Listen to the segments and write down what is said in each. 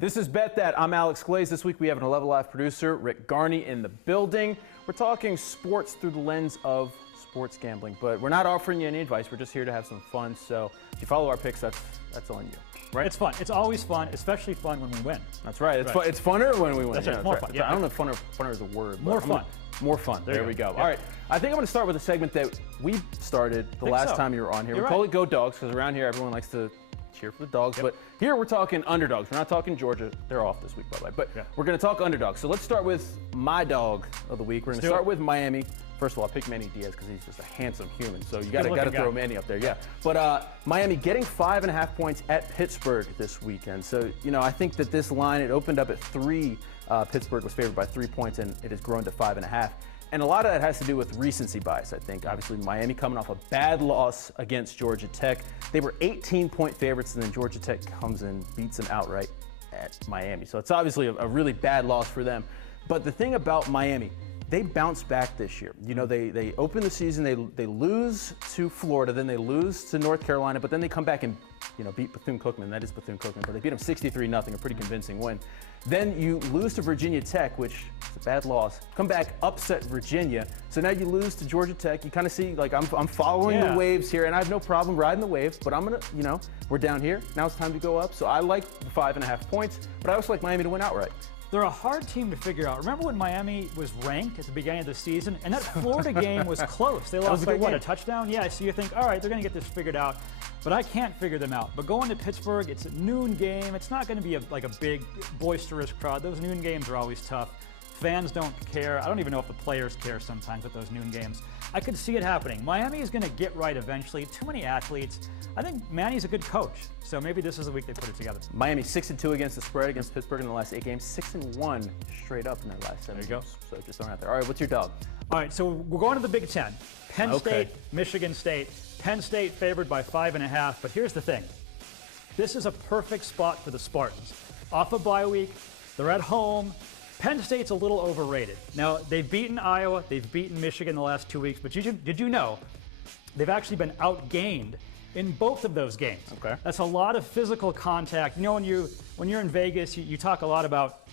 This is Bet That. I'm Alex Glaze. This week we have an 11 Live producer, Ric Garni, in the building. We're talking sports through the lens of sports gambling, but we're not offering you any advice. We're just here to have some fun. So if you follow our picks, that's on you. Right? It's fun. It's always fun, especially fun when we win. That's right. It's funner when we win. That's right. Yeah, more fun. Yeah. I don't know if funner is a word. More fun. More fun. There we go. Yeah. All right. I think I'm going to start with a segment that we started the last time you were on here. We call it Go Dogs because around here everyone likes to cheer for the dogs. But here we're talking underdogs. We're not talking Georgia. They're off this week, by the way. But we're going to talk underdogs. So let's start with my dog of the week. We're going to start with Miami. First of all, I picked Manny Diaz because he's just a handsome human. So you got to throw Manny up there. Yeah. But Miami getting 5.5 points at Pittsburgh this weekend. So, you know, I think that this line, it opened up at 3. Pittsburgh was favored by 3 points, and it has grown to 5.5. And a lot of that has to do with recency bias, I think. Obviously, Miami coming off a bad loss against Georgia Tech. They were 18-point favorites, and then Georgia Tech comes in, beats them outright at Miami. So it's obviously a really bad loss for them. But the thing about Miami, they bounced back this year. You know, they open the season, they lose to Florida, then they lose to North Carolina, but then they come back and, you know, beat Bethune-Cookman. That is Bethune-Cookman, but they beat them 63-0, a pretty convincing win. Then you lose to Virginia Tech, which is a bad loss. Come back, upset Virginia. So now you lose to Georgia Tech. You kind of see, like, I'm following the waves here, and I have no problem riding the waves, but I'm going to, you know, we're down here. Now it's time to go up. So I like the 5.5 points, but I also like Miami to win outright. They're a hard team to figure out. Remember when Miami was ranked at the beginning of the season? And that Florida game was close. They lost by what, a touchdown? Yeah, so you think, all right, they're going to get this figured out. But I can't figure them out. But going to Pittsburgh, it's a noon game. It's not going to be like a big, boisterous crowd. Those noon games are always tough. Fans don't care. I don't even know if the players care sometimes with those noon games. I could see it happening. Miami is going to get right eventually. Too many athletes. I think Manny's a good coach, so maybe this is the week they put it together. Miami 6-2 against the spread against Pittsburgh in the last 8 games. 6-1 straight up in their last 7 games. So just throwing out there. All right, what's your dog? All right, so we're going to the Big Ten. Penn State, Michigan State. Penn State favored by 5.5, but here's the thing. This is a perfect spot for the Spartans. Off a bye week, they're at home. Penn State's a little overrated. Now, they've beaten Iowa, they've beaten Michigan the last 2 weeks, but did you know they've actually been outgained in both of those games? Okay. That's a lot of physical contact. You know, when you're in Vegas, you talk a lot about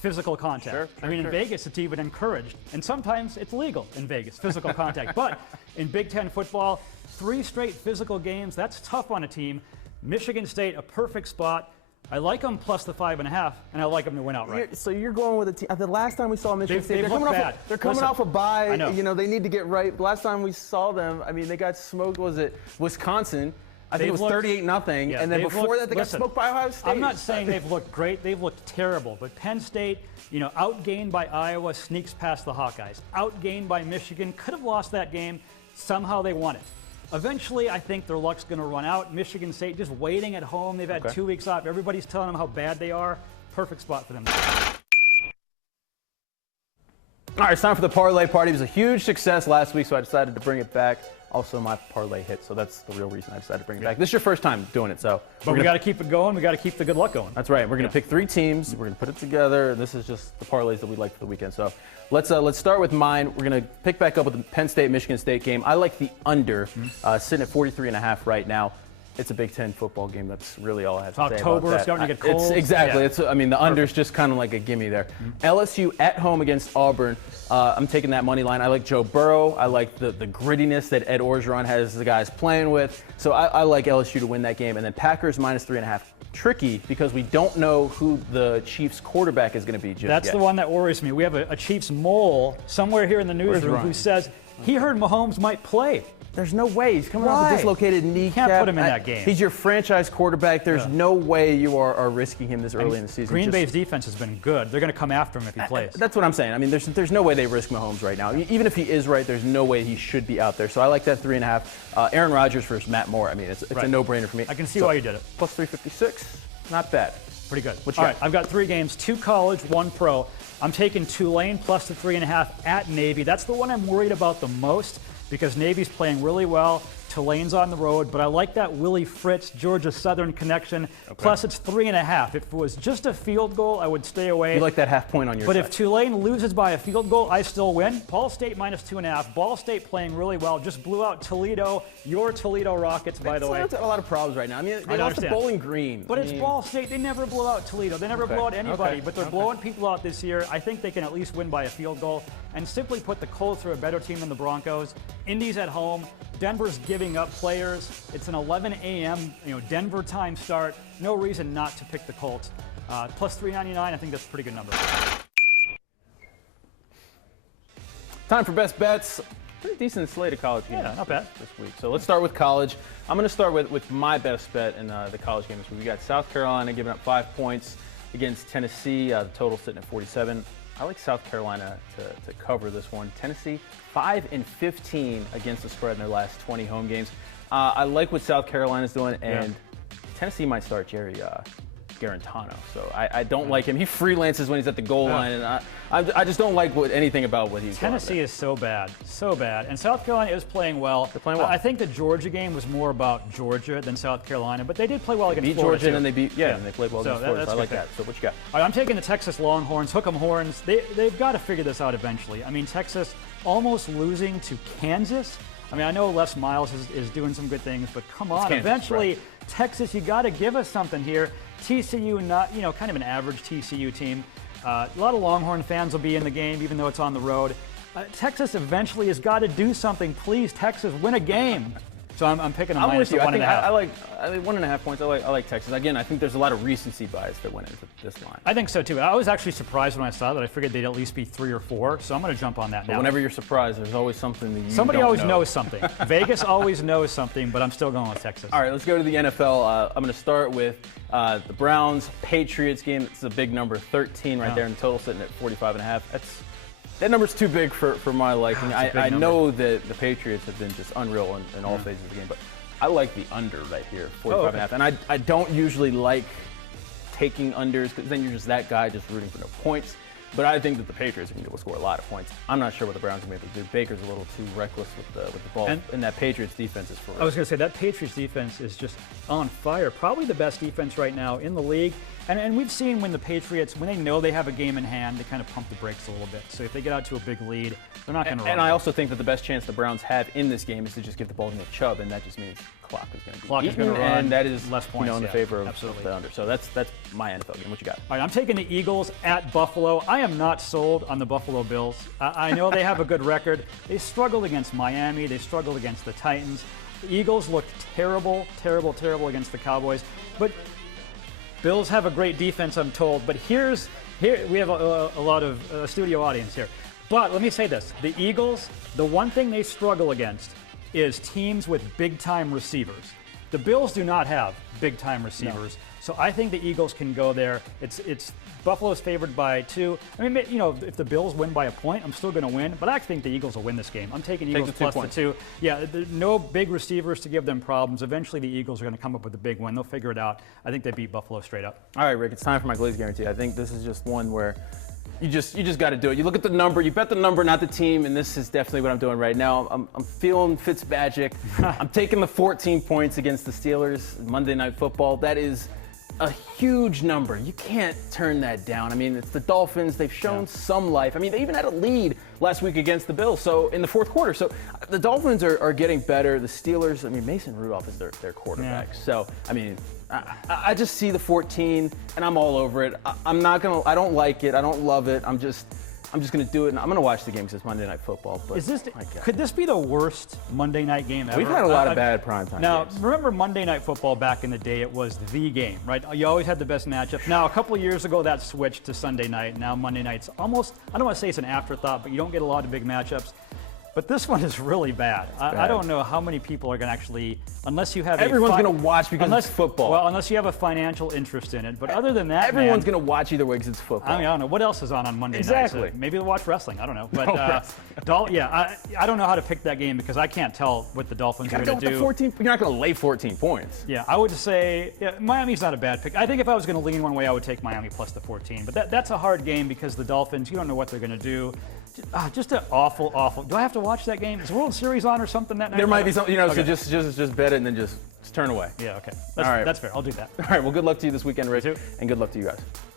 physical contact. Sure, I mean, in Vegas, it's even encouraged, and sometimes it's legal in Vegas, physical contact. But in Big Ten football, 3 straight physical games, that's tough on a team. Michigan State, a perfect spot. I like them plus the 5.5, and I like them to win outright. So you're going with a team. The last time we saw Michigan State, they're coming off a bye. I know. You know, they need to get right. The last time we saw them, I mean, they got smoked. Was it Wisconsin? I think it was 38-0, and then before that, they got smoked by Ohio State. I'm not saying they've looked great. They've looked terrible. But Penn State, you know, outgained by Iowa, sneaks past the Hawkeyes. Outgained by Michigan, could have lost that game. Somehow they won it. Eventually, I think their luck's going to run out. Michigan State just waiting at home. They've had 2 weeks off. Everybody's telling them how bad they are. Perfect spot for them. All right, it's time for the Parlay Party. It was a huge success last week, so I decided to bring it back. Also, my parlay hit, so that's the real reason I decided to bring it back. This is your first time doing it, so. But we got to keep it going. We got to keep the good luck going. That's right. We're going to pick 3 teams. We're going to put it together. This is just the parlays that we like for the weekend. So let's start with mine. We're going to pick back up with the Penn State-Michigan State game. I like the under, sitting at 43.5 right now. It's a Big Ten football game. That's really all I have to say about that. October, it's starting to get cold. Exactly. I mean, the under's just kind of like a gimme there. LSU at home against Auburn. I'm taking that money line. I like Joe Burrow. I like the grittiness that Ed Orgeron has the guys playing with. So I like LSU to win that game. And then Packers minus 3.5. Tricky because we don't know who the Chiefs quarterback is going to be just yet. That's the one that worries me. We have a Chiefs mole somewhere here in the newsroom who says he heard Mahomes might play. There's no way. He's coming off a dislocated kneecap. You can't put him in that game. He's your franchise quarterback. There's no way you are risking him this early in the season. Green Bay's defense has been good. They're going to come after him if he plays. That's what I'm saying. I mean, there's no way they risk Mahomes right now. Even if he is right, there's no way he should be out there. So I like that 3.5. Aaron Rodgers versus Matt Moore. I mean, it's a no-brainer for me. I can see why you did it. Plus 356. Not bad. Pretty good. All right, I've got 3 games, 2 college, 1 pro. I'm taking Tulane plus the 3.5 at Navy. That's the one I'm worried about the most because Navy's playing really well. Tulane's on the road, but I like that Willie Fritz, Georgia Southern connection. Okay. Plus, it's 3.5. If it was just a field goal, I would stay away. You like that half point on your side. But if Tulane loses by a field goal, I still win. Ball State minus 2.5. Ball State playing really well. Just blew out Toledo. Your Toledo Rockets, by the way. It's a lot of problems right now. I mean, they lost to Bowling Green. But it's Ball State. They never blow out Toledo. They never blow out anybody. But they're blowing people out this year. I think they can at least win by a field goal. And simply put, the Colts are a better team than the Broncos. Indy's at home. Denver's giving up players. It's an 11 a.m. Denver time start. No reason not to pick the Colts. Plus 399. I think that's a pretty good number. Time for best bets. Pretty decent slate of college games. Yeah, not bad this week. So let's start with college. I'm going to start with my best bet in the college game this week. We got South Carolina giving up 5 points against Tennessee. The total sitting at 47. I like South Carolina to cover this one. Tennessee 5-15 against the spread in their last 20 home games. I like what South Carolina's doing, and Tennessee might start Jerry Garantano. So I don't like him. He freelances when he's at the goal line, and I just don't like anything about what he's doing. Tennessee is so bad. And South Carolina is playing well. They're playing well. I think the Georgia game was more about Georgia than South Carolina, but they did play well against Florida. Georgia, and then they played well against Florida. So I like that. So what you got? All right, I'm taking the Texas Longhorns. Hook 'em horns. They've got to figure this out eventually. I mean, Texas almost losing to Kansas. I mean, I know Les Miles is doing some good things, but come on, Kansas, eventually, right. Texas, you got to give us something here. TCU, not kind of an average TCU team. A lot of Longhorn fans will be in the game, even though it's on the road. Texas eventually has got to do something. Please, Texas, win a game. So I'm picking a minus 1.5. I like 1.5 points. I like Texas. Again, I think there's a lot of recency bias that went into this line. I think so too. I was actually surprised when I saw that. I figured they'd at least be 3 or 4. So I'm going to jump on that now. Whenever you're surprised, there's always something that you Somebody don't always know. knows something. Vegas always knows something, but I'm still going with Texas. All right, let's go to the NFL. I'm going to start with the Browns-Patriots game. It's a big number, 13 right there, and the total sitting at 45.5. That number's too big for my liking. I know that the Patriots have been just unreal in all phases of the game, but I like the under right here, 45.5. And I don't usually like taking unders because then you're just that guy just rooting for no points. But I think that the Patriots are going to be able to score a lot of points. I'm not sure what the Browns are going to be able to do. Baker's a little too reckless with the ball, and that Patriots defense is for real. I was going to say, that Patriots defense is just on fire. Probably the best defense right now in the league. And we've seen when the Patriots, when they know they have a game in hand, they kind of pump the brakes a little bit. So if they get out to a big lead, they're not going to run. And I also think that the best chance the Browns have in this game is to just give the ball to Nick Chubb, and that just means clock is going to be eaten, and that is less points, in the favor of the under. So that's my NFL game. What you got? All right, I'm taking the Eagles at Buffalo. I am not sold on the Buffalo Bills. I know they have a good record. They struggled against Miami. They struggled against the Titans. The Eagles looked terrible against the Cowboys. But Bills have a great defense, I'm told. But here we have a lot of studio audience here. But let me say this. The Eagles, the one thing they struggle against is teams with big-time receivers. The Bills do not have big-time receivers. No. So I think the Eagles can go there. It's Buffalo's favored by 2. I mean, if the Bills win by a point, I'm still going to win. But I think the Eagles will win this game. I'm taking Eagles plus the 2. Yeah, no big receivers to give them problems. Eventually, the Eagles are going to come up with a big win. They'll figure it out. I think they beat Buffalo straight up. All right, Rick, it's time for my Glaze guarantee. I think this is just one where you just got to do it. You look at the number, you bet the number, not the team, and this is definitely what I'm doing right now. I'm feeling Fitzmagic. I'm taking the 14 points against the Steelers, Monday Night Football. That is a huge number. You can't turn that down. I mean, it's the Dolphins. They've shown some life. I mean, they even had a lead last week against the Bills, so in the fourth quarter. So the Dolphins are getting better. The Steelers, I mean, Mason Rudolph is their quarterback. Yeah. So, I mean, I just see the 14, and I'm all over it. I don't like it. I don't love it. I'm just going to do it, and I'm going to watch the game because it's Monday Night Football. But could this be the worst Monday night game ever? We've had a lot of bad primetime games. Remember Monday Night Football back in the day? It was the game, right? You always had the best matchup. Now, a couple of years ago, that switched to Sunday night. Now Monday night's almost, I don't want to say it's an afterthought, but you don't get a lot of big matchups. But this one is really bad. I don't know how many people are going to actually, unless you have everyone's going to watch because it's football. Well, unless you have a finational interest in it. But other than that, everyone's going to watch either way because it's football. I mean, I don't know. What else is on Monday night? Exactly. So maybe they'll watch wrestling. I don't know. But I don't know how to pick that game because I can't tell what the Dolphins are going to do. You're not going to lay 14 points. Yeah, I would say Miami's not a bad pick. I think if I was going to lean one way, I would take Miami plus the 14. But that's a hard game because the Dolphins, you don't know what they're going to do. Just an awful. Do I have to watch that game? Is the World Series on or something that night? There might be something, okay. so just bet it and then just turn away. Yeah, okay. All right. That's fair. I'll do that. All right, well, good luck to you this weekend, Rick, and good luck to you guys.